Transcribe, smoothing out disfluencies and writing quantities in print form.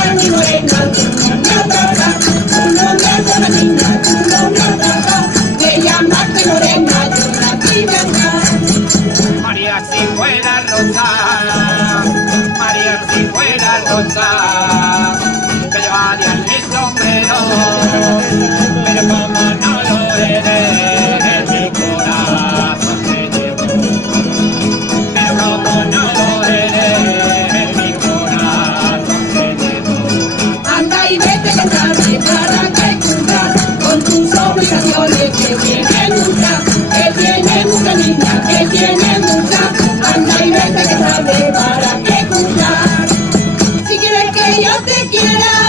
blanca ni morena, tú no me atracas, tú no me atracas, niña, tú no me atracas, me llamaste morena, yo nací blanca. María si fuera rosa, María si fuera rosa, que llevaría mi sombrero, pero como no lo eres, mi corazón te llevó. Pero como no lo eres, mi corazón te llevó. Anda y vete que tarde para que cumpla con tus obligaciones que tiene mucha niña, que tiene mucha. Anda y vete que tarde para que cumpla. Si quieres que yo te quiera,